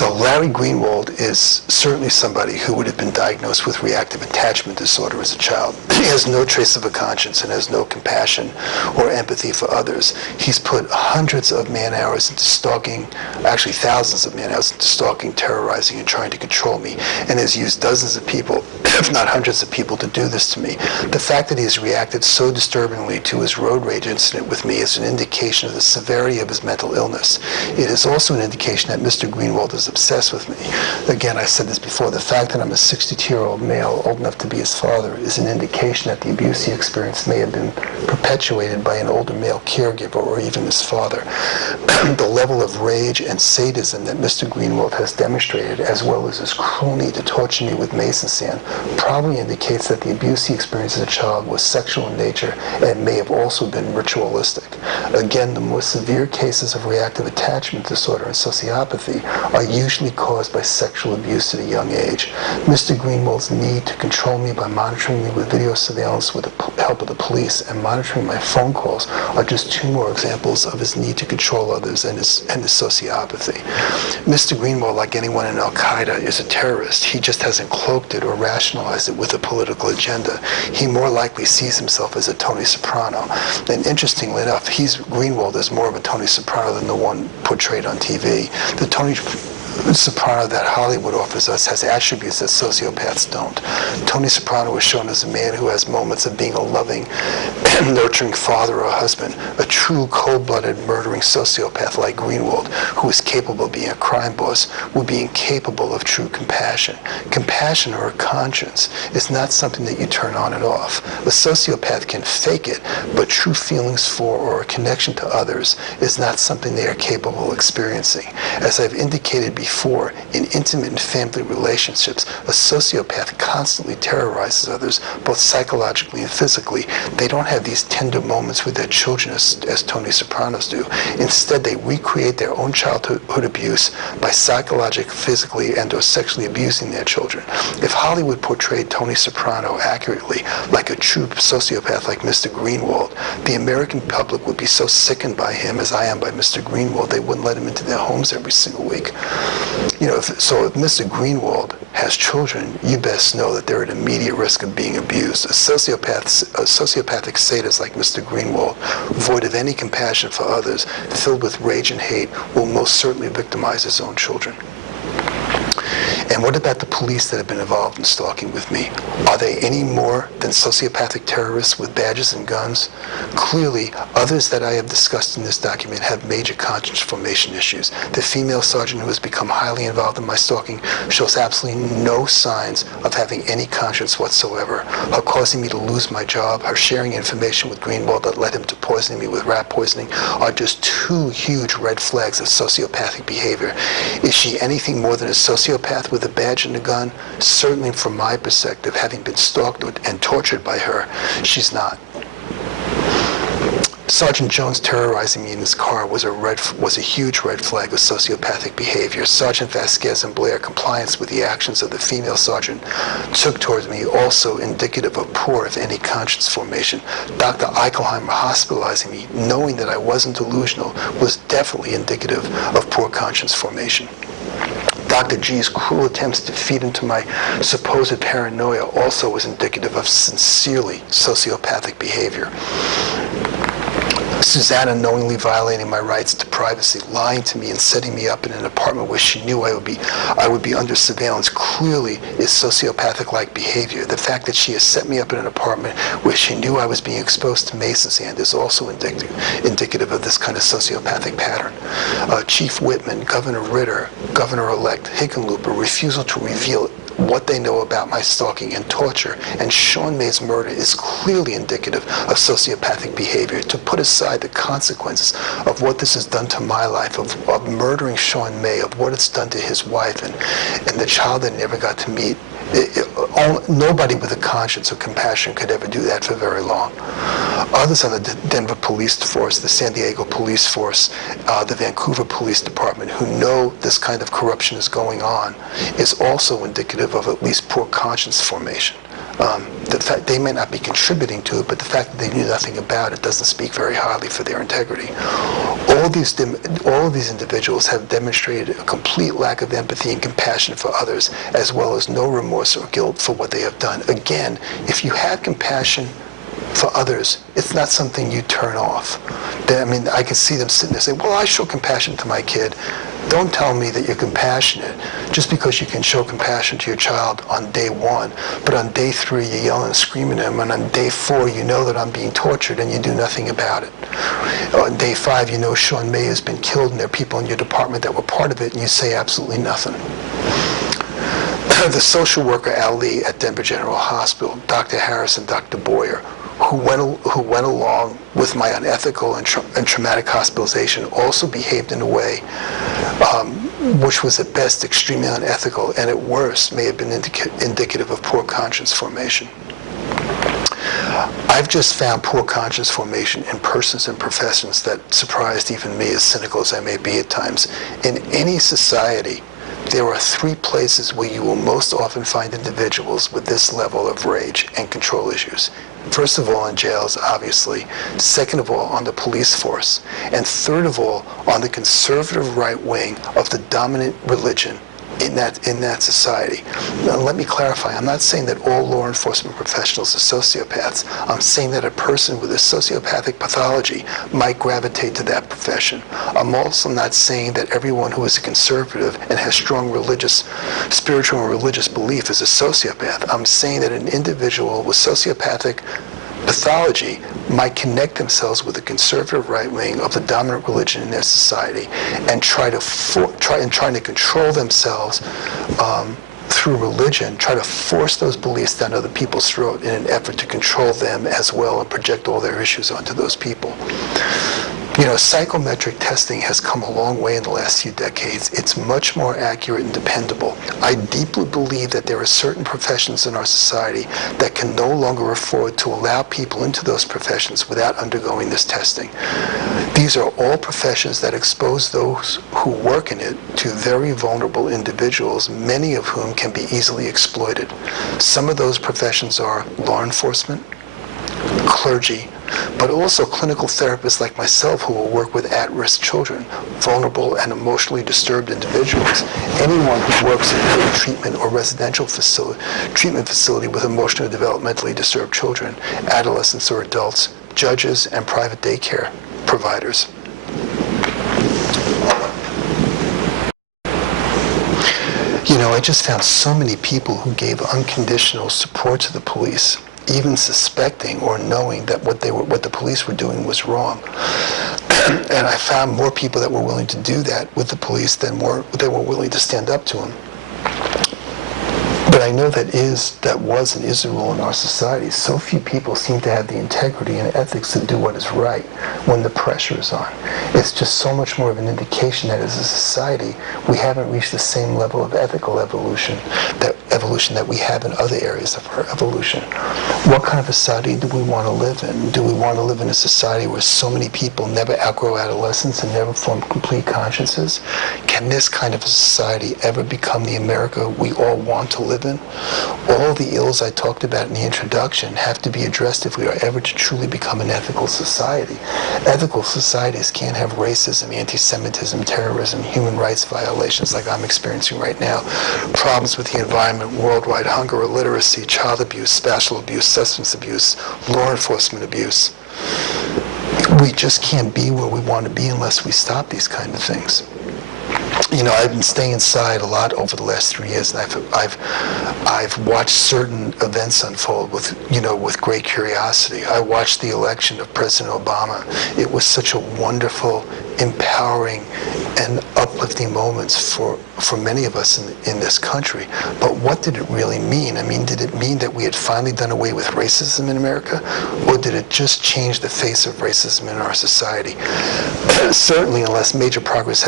So Larry Greenwald is certainly somebody who would have been diagnosed with reactive attachment disorder as a child. He has no trace of a conscience and has no compassion or empathy for others. He's put hundreds of man-hours into stalking, actually thousands of man-hours into stalking, terrorizing, and trying to control me, and has used dozens of people, if not hundreds of people, to do this to me. The fact that he has reacted so disturbingly to his road rage incident with me is an indication of the severity of his mental illness. It is also an indication that Mr. Greenwald is obsessed with me. Again, I said this before, the fact that I'm a 62-year-old male, old enough to be his father, is an indication that the abuse he experienced may have been perpetuated by an older male caregiver or even his father. The level of rage and sadism that Mr. Greenwald has demonstrated, as well as his cruel need to torture me with mason sand, probably indicates that the abuse he experienced as a child was sexual in nature and may have also been ritualistic. Again, the more severe cases of reactive attachment disorder and sociopathy are usually caused by sexual abuse at a young age. Mr. Greenwald's need to control me by monitoring me with video surveillance with the help of the police and monitoring my phone calls are just two more examples of his need to control others and his sociopathy. Mr. Greenwald, like anyone in Al-Qaeda, is a terrorist. He just hasn't cloaked it or rationalized it with a political agenda. He more likely sees himself as a Tony Soprano. And interestingly enough, Greenwald is more of a Tony Soprano than the one portrayed on TV. The Tony Soprano that Hollywood offers us has attributes that sociopaths don't. Tony Soprano is shown as a man who has moments of being a loving and nurturing father or husband. A true cold-blooded murdering sociopath like Greenwald, who is capable of being a crime boss, would be incapable of true compassion. Compassion or a conscience is not something that you turn on and off. A sociopath can fake it, but true feelings for or a connection to others is not something they are capable of experiencing. As I've indicated before, in intimate and family relationships, a sociopath constantly terrorizes others, both psychologically and physically. They don't have these tender moments with their children as Tony Sopranos do. Instead, they recreate their own childhood abuse by psychologically, physically, and or sexually abusing their children. If Hollywood portrayed Tony Soprano accurately, like a true sociopath like Mr. Greenwald, the American public would be so sickened by him as I am by Mr. Greenwald, they wouldn't let him into their homes every single week. If Mr. Greenwald has children, you best know that they're at immediate risk of being abused. A sociopathic sadist like Mr. Greenwald, void of any compassion for others, filled with rage and hate, will most certainly victimize his own children. And what about the police that have been involved in stalking with me? Are they any more than sociopathic terrorists with badges and guns? Clearly, others that I have discussed in this document have major conscience formation issues. The female sergeant who has become highly involved in my stalking shows absolutely no signs of having any conscience whatsoever. Her causing me to lose my job, her sharing information with Greenwald that led him to poisoning me with rat poisoning are just two huge red flags of sociopathic behavior. Is she anything more than a sociopath with a badge and a gun? Certainly from my perspective, having been stalked and tortured by her, she's not. Sergeant Jones terrorizing me in his car was a huge red flag of sociopathic behavior. Sergeant Vasquez and Blair compliance with the actions of the female sergeant took towards me also indicative of poor, if any, conscience formation. Dr. Eichelheimer hospitalizing me, knowing that I wasn't delusional, was definitely indicative of poor conscience formation. Dr. G's cruel attempts to feed into my supposed paranoia also was indicative of sincerely sociopathic behavior. Susanna knowingly violating my rights to privacy, lying to me and setting me up in an apartment where she knew I would be under surveillance clearly is sociopathic-like behavior. The fact that she has set me up in an apartment where she knew I was being exposed to mason sand is also indicative of this kind of sociopathic pattern. Chief Whitman, Governor Ritter, Governor-elect Hickenlooper refusal to reveal what they know about my stalking and torture and Sean May's murder is clearly indicative of sociopathic behavior. To put aside the consequences of what this has done to my life, of murdering Sean May, of what it's done to his wife and the child that he never got to meet, nobody with a conscience or compassion could ever do that for very long. Others on the Denver Police Force, the San Diego Police Force, the Vancouver Police Department, who know this kind of corruption is going on, is also indicative of at least poor conscience formation. The fact they may not be contributing to it, but the fact that they knew nothing about it doesn't speak very highly for their integrity. All of these individuals have demonstrated a complete lack of empathy and compassion for others, as well as no remorse or guilt for what they have done. Again, if you have compassion for others, it's not something you turn off. I mean, I can see them sitting there saying, well, I show compassion to my kid. Don't tell me that you're compassionate just because you can show compassion to your child on day 1, but on day 3 you're yelling and screaming at him, and on day 4 you know that I'm being tortured and you do nothing about it. On day 5 you know Sean May has been killed and there are people in your department that were part of it and you say absolutely nothing. The social worker Ali at Denver General Hospital, Dr. Harris and Dr. Boyer, who went along with my unethical and traumatic hospitalization, also behaved in a way which was at best extremely unethical and at worst may have been indicative of poor conscience formation. I've just found poor conscience formation in persons and professions that surprised even me, as cynical as I may be at times. In any society, there are 3 places where you will most often find individuals with this level of rage and control issues. First of all, in jails, obviously. Second of all, on the police force. And third of all, on the conservative right wing of the dominant religion in that society. Now, let me clarify. I'm not saying that all law enforcement professionals are sociopaths. I'm saying that a person with a sociopathic pathology might gravitate to that profession. I'm also not saying that everyone who is a conservative and has strong spiritual and religious belief is a sociopath. I'm saying that an individual with sociopathic pathology might connect themselves with the conservative right wing of the dominant religion in their society and trying to control themselves through religion, try to force those beliefs down other people's throat in an effort to control them as well and project all their issues onto those people. You know, psychometric testing has come a long way in the last few decades. It's much more accurate and dependable. I deeply believe that there are certain professions in our society that can no longer afford to allow people into those professions without undergoing this testing. These are all professions that expose those who work in it to very vulnerable individuals, many of whom can be easily exploited. Some of those professions are law enforcement, clergy, but also clinical therapists like myself who will work with at-risk children, vulnerable and emotionally disturbed individuals, anyone who works in a treatment or residential treatment facility with emotionally or developmentally disturbed children, adolescents or adults, judges, and private daycare providers. You know, I just found so many people who gave unconditional support to the police, even suspecting or knowing that what the police were doing was wrong. And I found more people that were willing to do that with the police than they were willing to stand up to them. But I know that was and is a rule in our society. So few people seem to have the integrity and ethics to do what is right when the pressure is on. It's just so much more of an indication that as a society, we haven't reached the same level of ethical evolution that we have in other areas of our evolution. What kind of a society do we want to live in? Do we want to live in a society where so many people never outgrow adolescence and never form complete consciences? Can this kind of a society ever become the America we all want to live in? All the ills I talked about in the introduction have to be addressed if we are ever to truly become an ethical society. Ethical societies can't have racism, anti-Semitism, terrorism, human rights violations like I'm experiencing right now, problems with the environment, worldwide hunger, illiteracy, child abuse, spatial abuse, substance abuse, law enforcement abuse. We just can't be where we want to be unless we stop these kind of things. You know, I've been staying inside a lot over the last 3 years, and I've watched certain events unfold with great curiosity. I watched the election of President Obama. It was such a wonderful, empowering, and uplifting moments for many of us in this country. But what did it really mean? I mean, did it mean that we had finally done away with racism in America, or did it just change the face of racism in our society? Certainly, unless major progress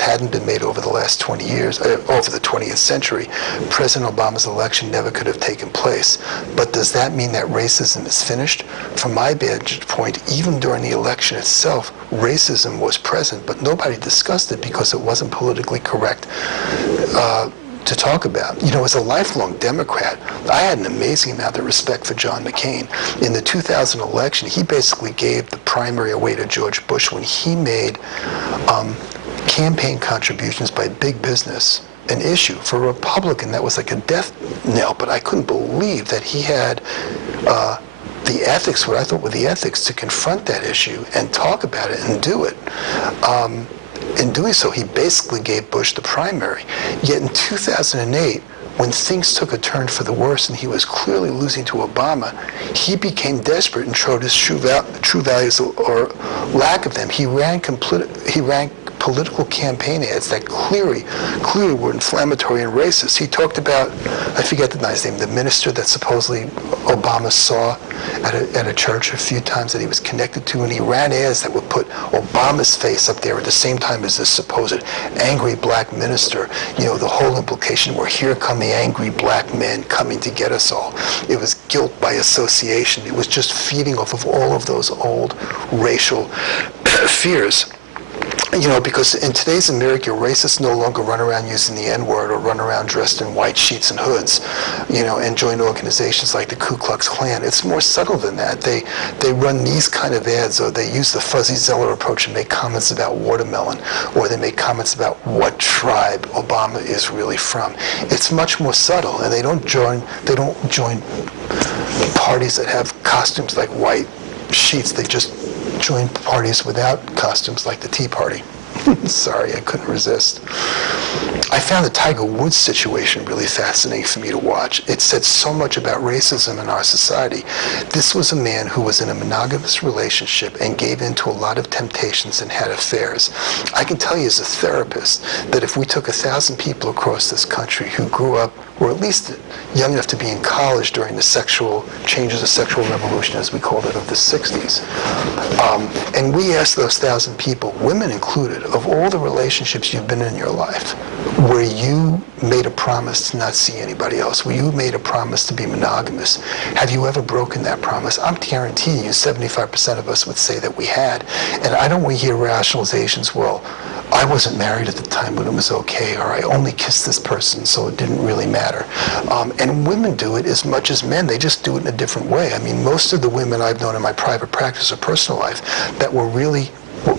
hadn't been made over the last 20 years, over the 20th century, President Obama's election never could have taken place. But does that mean that racism is finished? From my vantage point, even during the election itself, racism was present, but nobody discussed it because it wasn't politically correct to talk about. You know, as a lifelong Democrat, I had an amazing amount of respect for John McCain. In the 2000 election, he basically gave the primary away to George Bush when he made campaign contributions by big business an issue. For a Republican, that was like a death knell, but I couldn't believe that he had the ethics, what I thought were the ethics, to confront that issue and talk about it and do it. In doing so, he basically gave Bush the primary. Yet in 2008, when things took a turn for the worse and he was clearly losing to Obama, he became desperate and showed his true values or lack of them. He ran political campaign ads that clearly were inflammatory and racist. He talked about, I forget the guy's name, the minister that supposedly Obama saw at a church a few times that he was connected to, and he ran ads that would put Obama's face up there at the same time as this supposed angry black minister. You know, the whole implication where here come the angry black men coming to get us all. It was guilt by association. It was just feeding off of all of those old racial fears. You know, because in today's America, racists no longer run around using the N-word or run around dressed in white sheets and hoods, you know, and join organizations like the Ku Klux Klan. It's more subtle than that. They run these kind of ads, or they use the Fuzzy Zeller approach and make comments about watermelon, or they make comments about what tribe Obama is really from. It's much more subtle, and they don't join parties that have costumes like white sheets. They just join parties without costumes like the Tea Party. Sorry, I couldn't resist. I found the Tiger Woods situation really fascinating for me to watch. It said so much about racism in our society. This was a man who was in a monogamous relationship and gave in to a lot of temptations and had affairs. I can tell you as a therapist that if we took 1,000 people across this country who grew up, or at least young enough to be in college during the sexual changes, the sexual revolution, as we called it, of the 60s. And we asked those 1,000 people, women included, of all the relationships you've been in your life, where you made a promise to not see anybody else, where you made a promise to be monogamous, have you ever broken that promise? I'm guaranteeing you 75% of us would say that we had. And I don't want to hear rationalizations, well, I wasn't married at the time, but it was okay, or I only kissed this person, so it didn't really matter. And women do it as much as men. They just do it in a different way. I mean, most of the women I've known in my private practice or personal life that were really,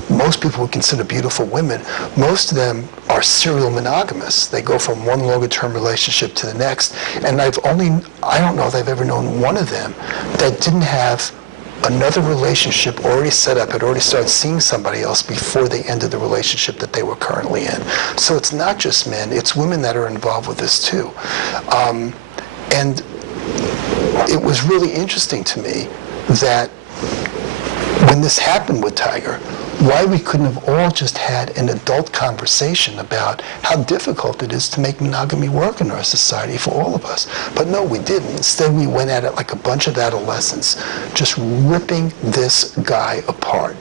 most people would consider beautiful women, most of them are serial monogamous. They go from one longer-term relationship to the next, and I don't know if I've ever known one of them that didn't have another relationship already set up, had already started seeing somebody else before they ended the relationship that they were currently in. So it's not just men, it's women that are involved with this too. And it was really interesting to me that when this happened with Tiger, why we couldn't have all just had an adult conversation about how difficult it is to make monogamy work in our society for all of us. But no, we didn't. Instead, we went at it like a bunch of adolescents, just ripping this guy apart.